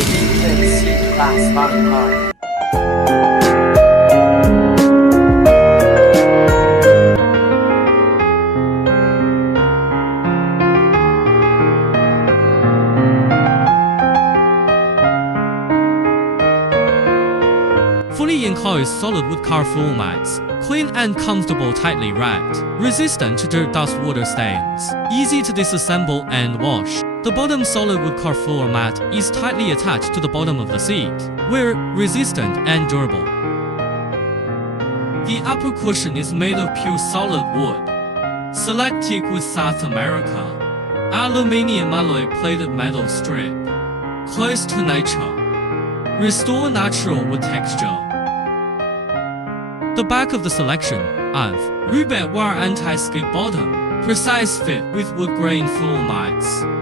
vintage C-Class fun car. Fully enclosed solid wood car floor mats, clean and comfortable, tightly wrapped, resistant to dirt, dust, water stains, easy to disassemble and wash. The bottom solid wood car floor mat is tightly attached to the bottom of the seat, wear resistant and durable. The upper cushion is made of pure solid wood. Select teak with South America. Aluminium alloy plated metal strip. Close to nature. Restore natural wood texture. The back of the selection of Rebate wire anti-skid bottom, precise fit with wood grain floor mats.